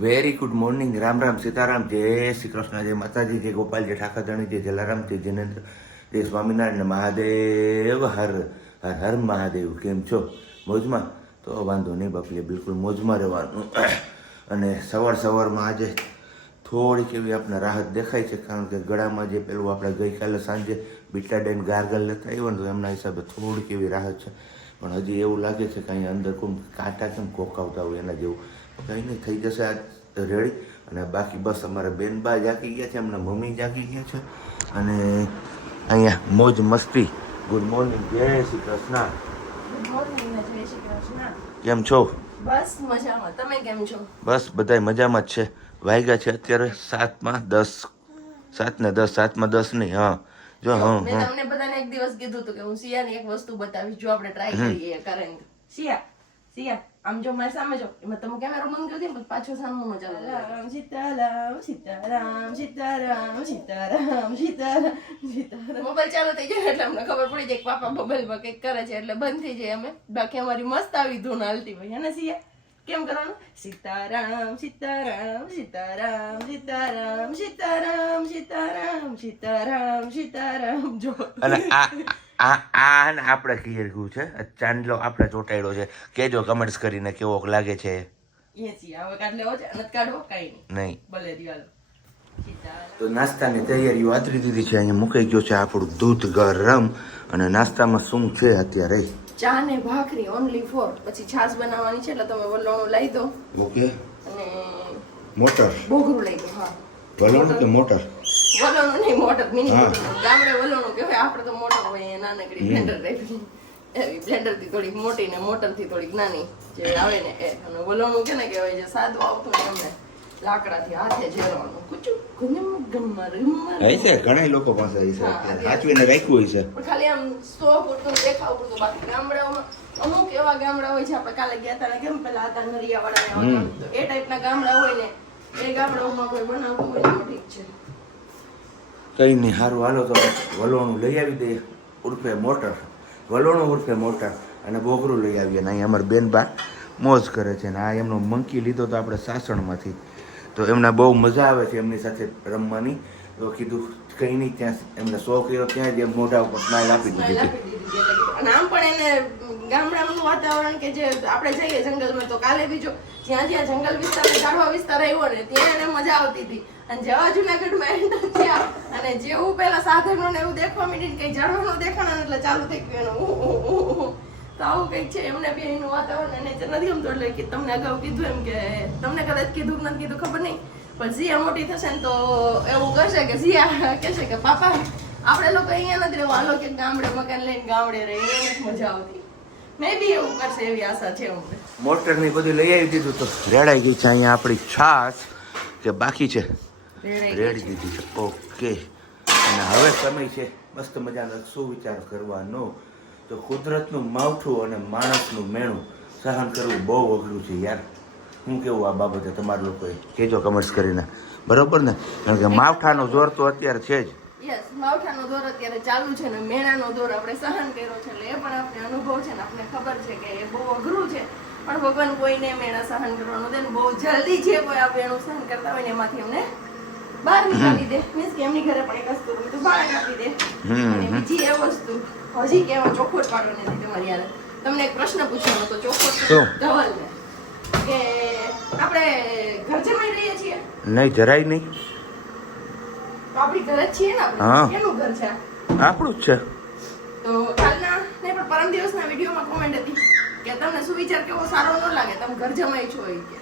Very good morning. Ram Ram, Sitaram, જય શ્રી કૃષ્ણ, જય માતાજી, જય ગોપાલ, જય ઠાકરધણી, જય જલારામ, જય જિનેન્દ્ર, જય સ્વામિનારાયણ, મહાદેવ હર હર હર મહાદેવ. કેમ છો? મોજમાં? તો વાંધો નહીં બાપીએ, બિલકુલ મોજમાં રહેવાનું. અને સવારમાં આજે થોડીક એવી આપણે રાહત દેખાય છે, કારણ કે ગળામાં જે પેલું આપણે ગઈકાલે સાંજે બીટાડાઇન ગાર્ગલ લેતા આવ્યો ને તો એમના હિસાબે થોડીક એવી રાહત છે. પણ હજી એવું લાગે છે કે અહીંયા અંદર કોઈ કાંટા કેમ કોકાવતા હોય એના જેવું. કંઈ નહીં, થઈ જશે આ રેડી. અને બાકી બસ અમારા બેનબા જાગી ગયા છે, એમના મમ્મી જાગી ગયા છે, અને અહીંયા મોજ મસ્તી. ગુડ મોર્નિંગ, જય શ્રી કૃષ્ણ. ગુડ મોર્નિંગ, જય શ્રી કૃષ્ણ. કેમ છો? બસ મજામાં. તમે કેમ છો? બસ બધાય મજામાં જ છે. વાગ્યા છે અત્યારે 7:10, 7:10, 7:10 નહીં. હા જો મેં તમને બધાને એક દિવસ કીધું હતું કે હું સિયાની એક વસ્તુ બતાવીશ, જો આપણે ટ્રાય કરીએ કારણ સિયા આમ જો મારી સામે જો, એમાં તમે કેમેરો બંધ કરી દો પાછો સામનો ચાલો. સીતારામ સીતારામ સીતારામ સીતારામ સીતારામ સીતારામ. મોબાઈલ ચાલુ થઈ જાય એટલે અમને ખબર પડી જાય કે પાપા મોબાઈલમાં કંઈક કરે છે, એટલે બંધ થઈ જાય. અમે બાકી અમારી મસ્ત આવી ધૂન હાલતી હોય. અને સિયા કેમ કરવાનું? સીતારામ સીતારામ સીતારામ સીતારામ સીતારામ સીતારામ સીતારામ સીતારામ. જો અને આ ને આપણે ક્લિયર ગયું છે, ચાંદલો આપણે ચોટાડ્યો છે. કેજો કમેન્ટ્સ કરીને કેવો લાગે છે. એ સિયા હવે કાઢ લેવો છે, નથી કાઢવો કઈ નહીં ભલે દિવાલો. તો નાસ્તાની તૈયારીઓ આતરી દીધી છે. અહીંયા મુકાઈ ગયો છે આપણું દૂધ ગરમ. અને નાસ્તામાં શું છે અત્યારે? ચા ને ભાખરી ઓનલી ફોર. પછી છાશ બનાવવાની છે એટલે તમે વલોણું લઈ દો. ઓકે. અને મોટર બોગરું લઈ દો. હા, વલોણું કે મોટર? વલોણું નહીં, મોટર. Mini motor. ગામડે વલોણું કહેવાય, આપણે તો મોટર હોય. નાનકડી બ્લેન્ડર ટાઈપની એવી, બ્લેન્ડર થી થોડીક મોટી ને મોટર થી થોડીક નાની જે આવે ને એ. અને વલોણું કે ને કહેવાય જે સાદું આવતું ને એમને લાકડાથી હાથે જેરવાનું. કુચું ગુનમ ગમર ગમર. હઈ છે, ઘણા લોકો પાસે હઈ છે, સાચવીને રાખ્યું હોય છે. પણ ખાલી આમ સો પૂરતું દેખાવ પૂરતું. બાકી ગામડાઓમાં અમુક એવા ગામડા હોય છે, આપણે કાલે ગયા હતા ને કેમ પેલા હતા નરિયા વાળા, એ ટાઈપના ગામડા હોય ને, એ ગામડાઓમાં કોઈ બનાવતું હોય તો ઠીક છે. કઈ નહીં, સારું હાલો તો વલોણું લઈ આવી દઈએ, ઉર્ફે મોટર. વલોણું ઉર્ફે મોટર અને બોગરું લઈ આવીએ. ને અહીંયા અમારા બેનબા મોજ કરે છે. ને આ એમનો મંકી લીધો તો આપણે સાસણમાંથી, તો એમને બહુ મજા આવે છે એમની સાથે રમવાની. તો કીધું કંઈ નહીં, ત્યાં એમને શોખ કર્યો, ત્યાં જ એમ મોઢા ઉપર સ્માઈલ આપી દીધી હતી. અને આમ પણ એને ગામડાનું વાતાવરણ કે જે આપણે જઈએ જંગલમાં, તો કાલે બીજો જ્યાં જ્યાં જંગલ વિસ્તાર ઝાડવા વિસ્તાર આવ્યો ને ત્યાં એને મજા આવતી હતી. અને જેવા જુનાગઢમાં એન્ટર થયા અને જેવું પેલા સાધનો ને એવું દેખવા માંડી, કઈ ઝાડવાનું દેખાણ એટલે ચાલુ થઈ ગયું એનું. તો આવું કંઈક છે. એમને બી એનું વાતાવરણ એને નથી ગમતું. એટલે કે તમને અગાઉ કીધું એમ કે તમને કદાચ કીધું નથી કીધું ખબર નહીં, પણ ઝિયા મોટી થશે ને તો એવું કરશે કે ઝિયા કહેશે કે પાપા આપણે લોકો અહીંયા નથી રહેવું, હાલો કે ગામડે મકાન લઈને ગામડે રહે, એને મજા આવતી. મે બી એવું કરશે એવી આશા છે અમને. મોટરની બધું લઈ આવી દીધું તો રેડાઈ ગઈ છે. અહીંયા આપણી છાશ કે બાકી છે રેડી દીધી છે. ઓકે. અને હવે સમય છે મસ્ત મજાનો સુવિચાર કરવાનો. તો કુદરતનું માવઠું અને માણસનું મેણું સહન કરવું બહુ અઘરું છે યાર. હું કેવું આ બાબતે તમારા લોકોએ કહેજો કમેન્ટ્સ કરીને, બરોબર ને? કારણ કે માવઠાનો જોર તો અત્યારે છે જ. યસ, માવઠાનો દોર અત્યારે ચાલુ છે ને મેણાનો દોર આપણે સહન કર્યો છે, એટલે એ પણ આપણે અનુભવ છે ને આપણે ખબર છે કે એ બહુ અઘરું છે. પણ ભગવાન કોઈને મેણા સહન કરવાનું દે ને, બહુ જલ્દી જે કોઈ આ મેણું સહન કરતા હોય ને એમાંથી અમને બહાર નીકાળી દે. મીન્સ કે એમની ઘરે પણ એક વસ્તુ તો બહાર કાપી દે. અને બીજી એ વસ્તુ હજી કેવા ચોખવટ પાડવાની હતી તમારી યાર. તમને એક પ્રશ્ન પૂછવાનો તો ચોખવટ ધવલને કે આપણે ઘર જમાઈ રહીએ છીએ? નહીં, જરાય નહીં. તો આપણી ઘર જ છીએ ને આપણે. કેનું ઘર છે? આપણું જ છે. તો કાલના નહીં પણ પરમ દિવસના વિડીયોમાં કોમેન્ટ હતી કે તમને સુવિચાર કેવો સારો ન લાગે, તમે ઘર જમાઈ છો એ કે.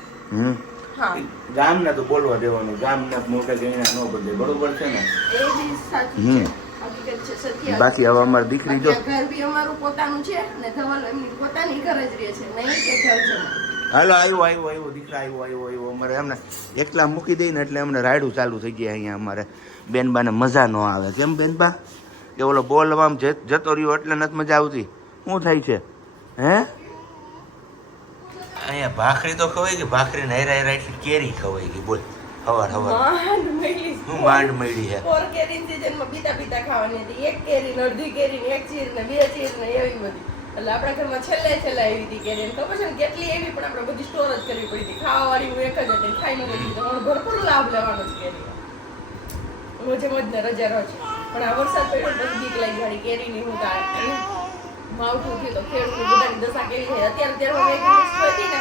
હા, ગામના તો બોલવા દેવાનું, ગામના મોટા ગયણા ન બદલે, બરોબર છે ને? એ બી સાચું છે, હકીકત છે, સત્ય. બાકી હવે અમારી દીકરી જો ઘર બી અમારું પોતાનું છે ને ધવલ એમની પોતાની ઘર જ રહે છે, નહીં કે ઘર જમાઈ. હાલો, આવ્યો દીકરા, આવ્યો. અમારે એમને એકલા મૂકી દઈને એટલે અમને રાયડું ચાલુ થઈ ગયા. અહીંયા અમારે બેનબાને મજા ન આવે. કેમ બેનબા? કે ઓલો બોલવામાં જતો રહ્યો એટલે નથી મજા આવતી. શું થાય છે હે? અહીંયા ભાખરી તો ખવાઈ ગઈ, ભાખરી ને હેરા કેરી ખવાઈ ગઈ. બોલ, હવાર હું માંડ મળી છે. ફોર કેરી સીઝનમાં બીતા ખાવાની હતી. એક કેરી ને અડધી કેરી ને એક ચીર ને બે ચીર ને એવી બધી. એટલે આપણા ઘરમાં છેલ્લે આવી હતી કેરી ખબર છે ને કેટલી એવી પણ આપણે બધી સ્ટોર જ કરવી પડી હતી ખાવા વાળી હું એક જ હતી ખાઈ ન બધી તો મને ભરપૂર લાભ લેવાનો છે કેરી રોજે મોજ ને રજા રોજ પણ આ વરસાદ પડ્યો પછી બીક લાગી વાળી કેરીની હું માવઠું થયું તો ખેડૂત બધાની દશા કેવી થઈ અત્યારે હતી ને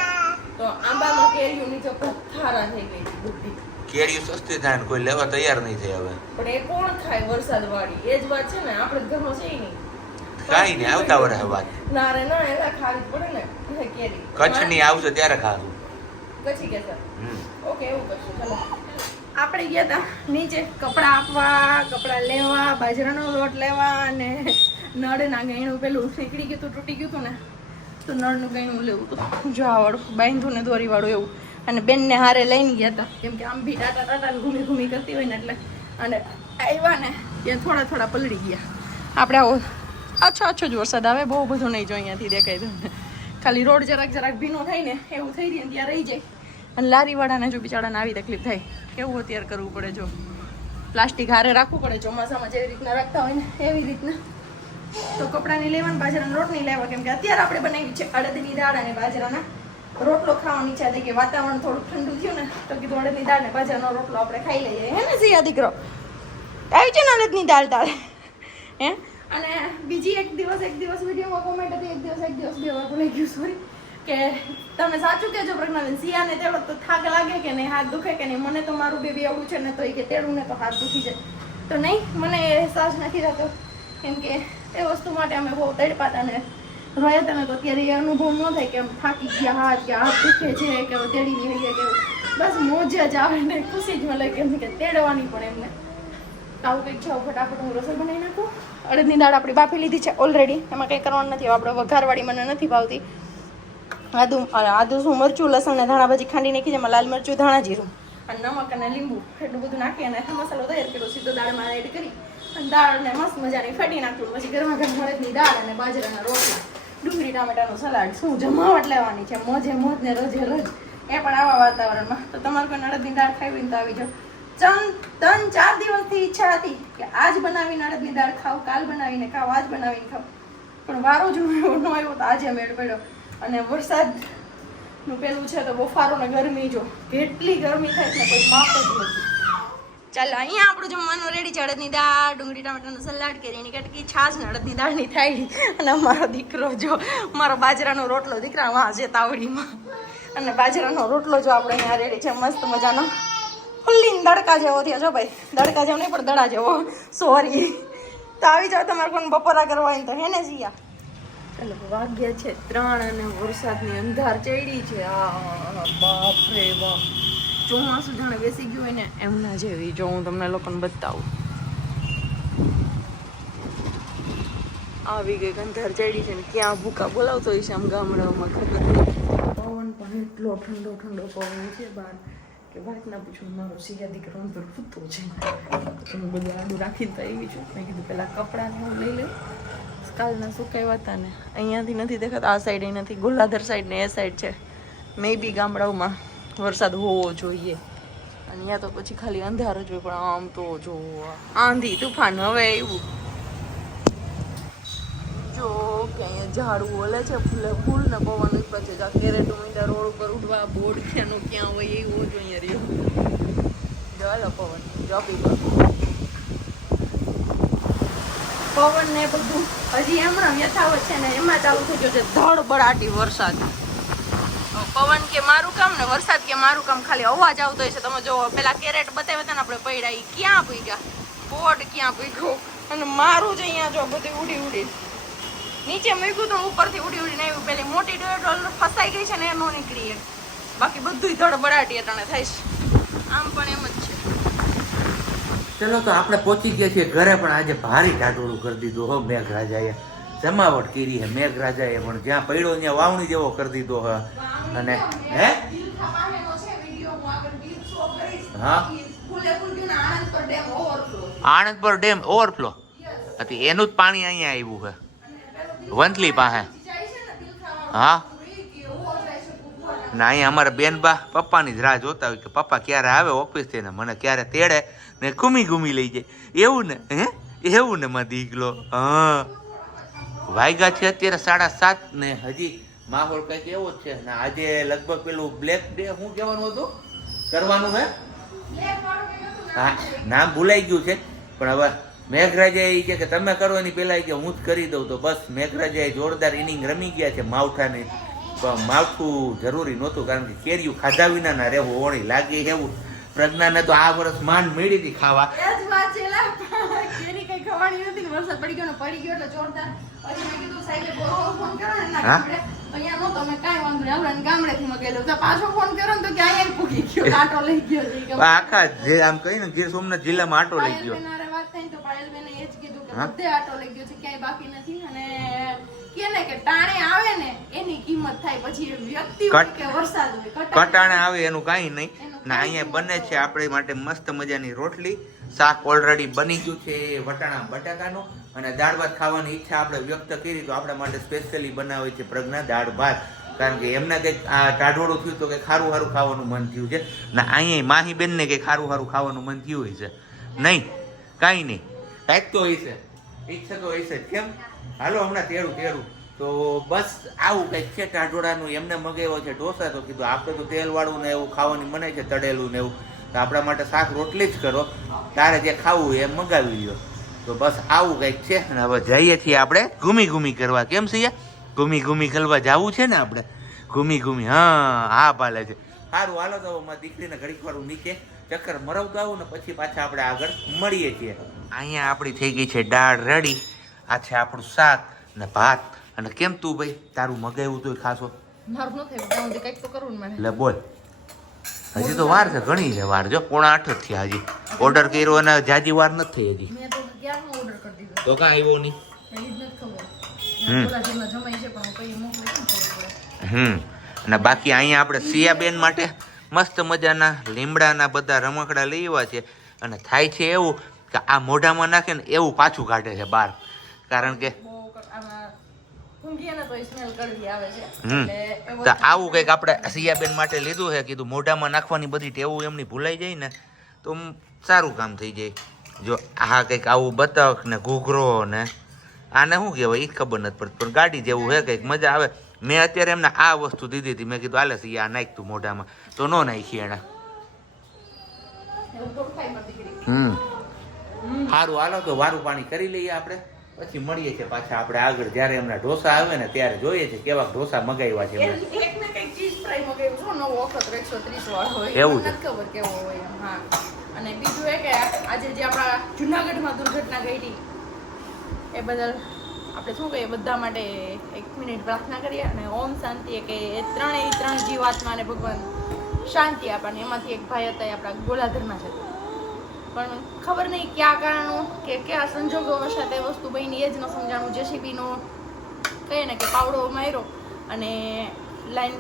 તો આંબામાં કેરીઓ નીચે પથ્થારા થઈ ગઈ બુદ્ધિ કેરીઓ સસ્તી થાય ને કોઈ લેવા તૈયાર નહીં થાય હવે પણ એ કોણ ખાય વરસાદ વાળી એ જ વાત છે ને આપણે ઘરમાં છે નહીં કાઈ નહીં આવતા વર્ષે વાત ના રે ના એલા ખાવી પડે ને કેરી કચ્છની આવશે ત્યારે ખાશું કચ્છી કે સર ઓકે એવું કરશું ચાલો આપણે ગયા હતા નીચે કપડાં આપવા કપડાં લેવા બાજરાનો લોટ લેવા અને નળના ગયણું પેલું નીકળી ગયું હતું તૂટી ગયું હતું ને તો નળનું ગયણું લેવું હતું જોવાવાળું બાંધું ને દોરીવાળું એવું અને બેનને હારે લઈને ગયા હતા કેમ કે આમ બી ટાટા ટાટા ઘૂમી ઘૂમી કરતી હોય ને એટલે અને આવ્યા ને ત્યાં થોડા થોડા પલળી ગયા આપણે આવો આછો જ વરસાદ આવે બહુ બધું નહીં જો અહીંયાથી દેખાય તમને ખાલી રોડ જરાક ભીનો થાય ને એવું થઈ જાય ત્યાં રહી જાય અને લારીવાળાને જો બિચારાને આવી તકલીફ થાય કેવું અત્યારે કરવું પડે જો પ્લાસ્ટિક હારે રાખવું પડે ચોમાસામાં જેવી રીતના રાખતા હોય ને એવી રીતના તો કપડાની લેવાનું બાજરાના રોટની લેવા કેમ કે અત્યારે આપણે બનાવી છે અડદની દાળ અને બાજરાના રોટલો ખાવાની ઈચ્છા થઈ કે વાતાવરણ થોડું ઠંડુ થયું ને તો કીધું અડદની દાળ ને બાજરાનો રોટલો આપણે ખાઈ લઈએ હે ને સિયા દીકરો આવી છે ને અડદની દાળ તારે હે અને બીજી એક દિવસ વિડીયોમાં કોમેન્ટ હતી એક દિવસ બે વાર ભૂલી ગયું સોરી કે તમે સાચું કહેજો પ્રજ્ઞાબેન સિયાને તેડો તો થાક લાગે કે નહીં હાથ દુખે કે નહીં મને તો મારું બેબી આવું છે ને તો એ કે તેડું ને તો હાથ દુખી જાય તો નહીં મને અહેસાસ નથી રહેતો કેમ કે એ વસ્તુ માટે અમે બહુ તડપાતા ને રોયા હતા ને તો અત્યારે એ અનુભવ ન થાય કે થાકી ગયા હાથ દુખે છે કે તેડી નહીં કે બસ મોજ જ આવે ને ખુશી જ મળે કેમ કે તેડવાની પણ એમને આવું કંઈક છે ફટાફટ હું રસોઈ બનાવી નાખું અડદની દાળ આપણી બાફી લીધી છે ઓલરેડી એમાં કંઈ કરવાનું નથી આપણે વઘારવાળી મને નથી ભાવતી આદુ શું મરચું લસણ ને ધાણા ભાજી ખાંડી નાખી જેમાં લાલ મરચું ધાણા જીરું અને નમક અને લીંબુ એટલું બધું નાખી અને મસાલો તૈયાર કર્યો સીધો દાળમાં એડ કરી અને દાળને મસ્ત મજાની ફેટી નાખ્યું પછી ગરમા ગરમ અડદની દાળ અને બાજરાના રોટલા ડુંગળી ટામેટાનું સલાડ શું જમાવટ લેવાની છે મોજે મોજ ને રોજે રોજ એ પણ આવા વાતાવરણમાં તો તમારે કોઈ અડદની દાળ ખાવી ને તો આવી જાઓ 3-4 દિવસથી ઈચ્છા હતી કે આજ બનાવીને અડદની દાળ ખાવ કાલ બનાવીને ખાવ આજ બનાવીને ખાવ પણ વારો જો એવો ન આવ્યો તો આજે મેળ પડ્યો અને વરસાદનું પેલું છે તો બફારો ને ગરમી જો કેટલી ગરમી થાય છે ને કોઈ માપ જ નથી ચાલો અહીંયા આપણું જમવાનું રેડી છે અડદની દાળ ડુંગળી ટામેટાનું સલાડ કેરીની કટકી છાશ ને અડદની દાળની થાળી અને અમારો દીકરો જો મારો બાજરાનો રોટલો દીકરા વાં છે તાવડીમાં અને બાજરાનો રોટલો જો આપણે અહીંયા રેડી છે મસ્ત મજાનો ફુલ્લીન દડકા જેવો થયો છો ભાઈ દડકા જેવો નહીં પણ દડા જેવો સોરી તો આવી જાવ તમારે કોઈને બપોરા કરવા હોય તો હે ને સિયા ચાલો વાગ્યા છે 3 અને વરસાદની અંધાર ચડી છે બાપ રે બાપ ચોમાસું જાણે બેસી ગયું હોય ને એમના જેવી જો હું તમને લોકોને બતાવું આવી ગઈ અંધાર ચડી છે ને ક્યાં ભૂકા બોલાવતો હોય છે આમ ગામડાઓમાં ખબર પવન પણ એટલો ઠંડો પવન છે બહાર કે વાત ના પૂછું મારો સિયા દીકરો અંદર સૂતો છે એનું બધું આડું રાખીને તો આવી છું મેં કીધું પેલા કપડાં હું લઈ લઉં કાલના સુકાવ્યા હતા ને અહીંયાથી નથી દેખાતા આ સાઈડ નથી ગોલાધર સાઈડ ને એ સાઈડ છે મે બી ગામડાઓમાં વરસાદ હોવો જોઈએ અને અહીંયા તો પછી ખાલી અંધાર જ હોય પણ આમ તો જો આંધી તુફાન હવે એવું જો કે અહીંયા ઝાડવું હલે છે ફૂલ ને પવન ઉપર છે જા કેરેટ મીંડા રોડ ઉપર ઉડવા બોર્ડ ક્યાંનો ક્યાં હોય એવું જ અહીંયા રહ્યો જો હાલો પવન જોબી પવન ને બધું હજી હમણાં યથાવત છે ને એમાં ચાલુ થઈ ગયો છે ધડ બરાટી વરસાદ પવન કે મારું કામ ને વરસાદ કે મારું કામ ખાલી અવાજ આવતો હોય છે તમે જો પેલા કેરેટ બતાવ્યા હતા ને આપણે પડ્યા એ ક્યાં પૂગ્યા બોર્ડ ક્યાં પૂગ્યું અને મારું જ અહીંયા જો બધું ઉડી નીચે મૂક્યું તો ઉપરથી ઉડીને આવ્યું પેલી મોટી ડોલ ફસાઈ ગઈ છે ને એ નો નીકળી બાકી બધું ધડ બરાટી અટાણે થાય છે આમ પણ એમ જ છે ચલો તો આપણે પહોંચી ગયા છીએ ઘરે પણ આજે ભારી ટાટોળું કરી દીધું હો મેઘરાજાએ જમાવટ કરી હે મેઘરાજાએ પણ જ્યાં પડ્યો ત્યાં વાવણી જેવો કરી દીધો હે અને હે હા આણંદપર ડેમ ઓવરફ્લો હતી એનું જ પાણી અહીંયા આવ્યું છે વંથલી પાસે હા ના અહીંયા અમારા બેનબા પપ્પાની જ રાહ જોતા હોય કે પપ્પા ક્યારે આવે ઓફિસથી ને મને ક્યારે તેડે ને ઘૂમી લઈ જાય એવું ને હે એવું ને માં દીકલો હા વાયગા છે અત્યારે 7:30 ને હજી માહોલ કંઈક એવો જ છે ને આજે લગભગ પેલું બ્લેક ડે શું કહેવાનું હતું કરવાનું હે હા નામ ભૂલાઈ ગયું છે પણ હવે મેઘરાજા એ કે તમે કરો એની પહેલા કે હું જ કરી દઉં તો બસ મેઘરાજાએ જોરદાર ઇનિંગ રમી ગયા છે માવઠાને પણ માવઠું જરૂરી નહોતું કારણ કે કેરીયું ખાધા વિના ના રહેવું ઓણી લાગે એવું પ્રજ્ઞાને તો આ વર્ષ માંડ મળી હતી ખાવા એ જ વાત છે લા કેરી કઈ ખવાણી નથી ને વરસાદ પડી ગયો એટલે જોરદાર પછી મેં કીધું સાહેબે બોરો ફોન કર્યો ને ના ગામડે અહીંયા નહોતો મેં કાંઈ વાંધો નહીં આપણે ગામડેથી મગાવેલો તો પાછો ફોન કર્યો ને તો કે અહીંયા પૂગી ગયો આટો લઈ ગયો છે કે આખા જે આમ કહી ને ગીર સોમનાથ જિલ્લામાં આટો લઈ ગયો પાયલબેન હારે વાત થઈ તો પાયલબેને એ જ કીધું કે બધે આટો લઈ ગયો છે ક્યાંય બાકી નથી અને કે ને કે ટાણે આવે ને એની કિંમત થાય પછી વ્યક્તિ હોય કે વરસાદ હોય કટાણે આવે એનું કાંઈ નહીં ને અહીંયા બને છે આપણે માટે મસ્ત મજાની રોટલી શાક ઓલરેડી બની ગયું છે વટાણા બટાકાનું અને દાળ ભાત ખાવાની ઈચ્છા આપણે વ્યક્ત કરી તો આપણા માટે સ્પેશિયલી બનાવે છે પ્રજ્ઞા દાળ ભાત કારણ કે એમને કંઈક આ ટાઢોળું થયું તો કંઈક ખારું ખારું ખાવાનું મન થયું છે ને અહીંયા માહીબેનને કંઈક ખારું ખારું ખાવાનું મન થયું હોય છે નહીં કાંઈ નહીં કાંઈક તો હોય છે ઈચ્છા તો હોય છે કેમ હાલો હમણાં તેડું તો બસ આવું કંઈક છે ટાઢોળાનું એમને મગાવ્યો છે ઢોસા તો કીધું આપણે તો તેલવાળું ને એવું ખાવાની મનાય છે તળેલું ને એવું તો આપણા માટે શાક રોટલી જ કરો તારે જે ખાવું એ મગાવી લ્યો તો બસ આવું કંઈક છે અને હવે જઈએ છીએ આપણે ઘૂમી કરવા કેમ છીએ ઘૂમી કરવા જવું છે ને આપણે ઘૂમી હા ભાલે છે સારું હાલો તો મારી દીકરીને ઘડીક વાળું નીચે ચક્કર મરવતો આવું ને પછી પાછા આપણે આગળ મળીએ છીએ અહીંયા આપણી થઈ ગઈ છે દાળ રેડી આ છે આપણું શાક ને ભાત અને કેમ તું ભાઈ તારું મગાવ્યું તો ખાસો મારું ન થાય ત્યાં કંઈક તો કરવું ને એટલે બોલ હજી તો વાર છે ઘણી છે વાર જો 7:45 જ થયા હજી ઓર્ડર કર્યો અને જાજી વાર નથી થઈ હજી મેં તો ક્યારનો ઓર્ડર કરી દીધો તો કાં આવ્યો નહીં એ જ નથી ખબર થોડા જેમાં જમાઈ છે પણ કઈ મોકલે કેમ ખબર પડે અને બાકી અહીંયા આપણે સિયાબેન માટે મસ્ત મજાના લીમડાના બધા રમકડા લઈ આવ્યા છે અને થાય છે એવું કે આ મોઢામાં નાખે ને એવું પાછું કાઢે છે બહાર કારણ કે તો આવું કંઈક આપણે સિયાબેન માટે લીધું છે કીધું મોઢામાં નાખવાની બધી ટેવું એમની ભૂલાઈ જાય ને તો સારું કામ થઈ જાય જો આ કંઈક આવું બતક ને ઘૂઘરો ને આને શું કહેવાય એ ખબર નથી પડતી પણ ગાડી જેવું છે કંઈક મજા આવે મેં અત્યારે એમને આ વસ્તુ દીધી હતી મેં કીધું હાલે સિયા નાખ તું મોઢામાં તો ન નાખી એના સારું હાલો તો વારું પાણી કરી લઈએ આપણે પછી મળીએ છીએ પાછા આપણે આગળ જ્યારે એમના ઢોસા આવે ને ત્યારે જોઈએ છે કેવા ઢોસા મગાવ્યા છે એવું છે ખબર કેવો હોય એમ હા અને બીજું એ કે આજે જે આપણા જુનાગઢમાં દુર્ઘટના ઘટી એ બદલ આપણે શું કહીએ બધા માટે 1 મિનિટ પ્રાર્થના કરીએ અને ઓમ શાંતિ કે એ ત્રણ જીવાત્માને ભગવાન શાંતિ આપે એમાંથી એક ભાઈ હતા એ આપણા ગોલાધરના છે પણ ખબર નહીં કયા કારણો કે કયા સંજોગો વસાત એ વસ્તુ બની એ જ ન સમજાણું જેસીબીનો કહીએ ને કે પાવડો માર્યો અને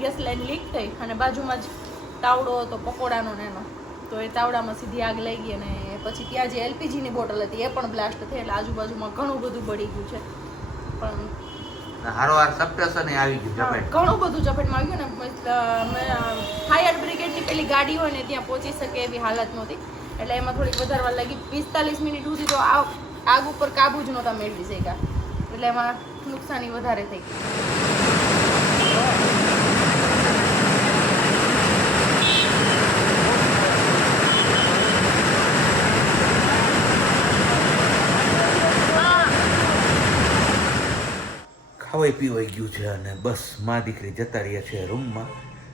ગેસ લાઈન લીક થઈ અને બાજુમાં જ તાવડો હતો પકોડાનો ને એનો તો એ તાવડામાં સીધી આગ લાગી ગઈ અને પછી ત્યાં જે એલપીજીની બોટલ હતી એ પણ બ્લાસ્ટ થઈ એટલે આજુબાજુમાં ઘણું બધું બળી ગયું છે પણ હારોહાર સબસ્ટેશન આવી ગયું ઘણું બધું ચપેટમાં આવ્યું ને ફાયર બ્રિગેડની પેલી ગાડી હોય ને ત્યાં પહોંચી શકે એવી હાલત નહોતી એટલે એમાં થોડીક વધારે વાર લાગી 45 મિનિટ સુધી તો આગ ઉપર કાબુ જ નહોતા મેળવી શક્યા એટલે એમાં નુકસાની વધારે થઈ ગઈ ખાવાઈ પીવાઈ ગયું છે અને બસ મા દીકરી જતા રહ્યા છે રૂમમાં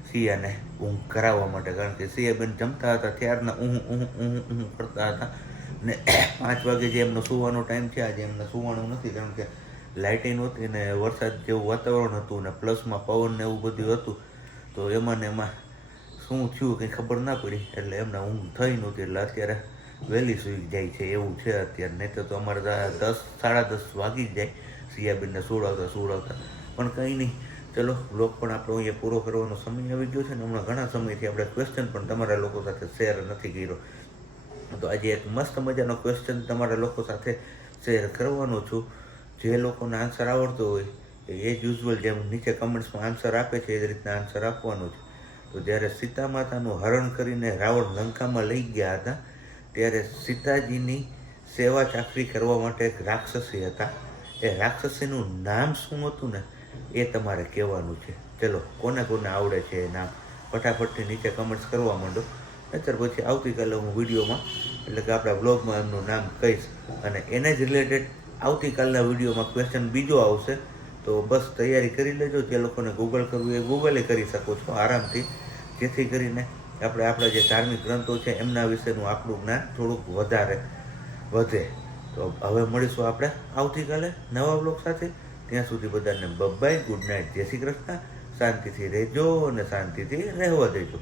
સિયાને ઊંઘ કરાવવા માટે કારણ કે સિયાબેન જમતા હતા ત્યારના ઊંઘ કરતા હતા ને 5 વાગે જે એમનો સુવાનો ટાઈમ છે આજે એમને સુવાનું નથી કારણ કે લાઇટે નહોતી ને વરસાદ જેવું વાતાવરણ હતું ને પ્લસમાં પવન ને એવું બધું હતું તો એમાં ને એમાં શું થયું કંઈ ખબર ના પડી એટલે એમને ઊંઘ થઈ નહોતી એટલે અત્યારે વહેલી સૂઈ જાય છે એવું છે અત્યારે નહીં તો અમારે 10 10:30 વાગી જ જાય સિયાબેનને સુવડાવતા પણ કંઈ નહીં ચલો બ્લોગ પણ આપણો અહીંયા પૂરો કરવાનો સમય આવી ગયો છે ને હમણાં ઘણા સમયથી આપણે ક્વેશ્ચન પણ તમારા લોકો સાથે શેર નથી કર્યો તો આજે એક મસ્ત મજાનો ક્વેશ્ચન તમારા લોકો સાથે શેર કરવાનો છું જે લોકોને આન્સર આવડતો હોય એ જ યુઝ્યુઅલ જેમ નીચે કમેન્ટ્સમાં આન્સર આપે છે એ જ રીતના આન્સર આપવાનો છે તો જ્યારે સીતા માતાનું હરણ કરીને રાવણ લંકામાં લઈ ગયા હતા ત્યારે સીતાજીની સેવા ચાકરી કરવા માટે એક રાક્ષસી હતા એ રાક્ષસીનું નામ શું હતું ને એ તમારે કહેવાનું છે. ચલો, કોને કોને આવડે છે એ નામ ફટાફટથી નીચે કમેન્ટ્સ કરવા માંડો. નહીંતર પછી આવતીકાલે હું વિડીયોમાં એટલે કે આપણા બ્લોગમાં એમનું નામ કહીશ અને એને જ રિલેટેડ આવતીકાલના વિડીયોમાં ક્વેશ્ચન બીજો આવશે. તો બસ તૈયારી કરી લેજો. જે લોકોને ગૂગલ કરવું એ ગૂગલે કરી શકો છો આરામથી, જેથી કરીને આપણે આપણા જે ધાર્મિક ગ્રંથો છે એમના વિશેનું આપણું જ્ઞાન થોડુંક વધારે વધે. તો હવે મળીશું આપણે આવતીકાલે નવા બ્લોગ સાથે. ત્યાં સુધી બધાને બાય, ગુડ નાઇટ, જય શ્રી કૃષ્ણ. શાંતિથી રહેજો અને શાંતિથી રહેવા દેજો.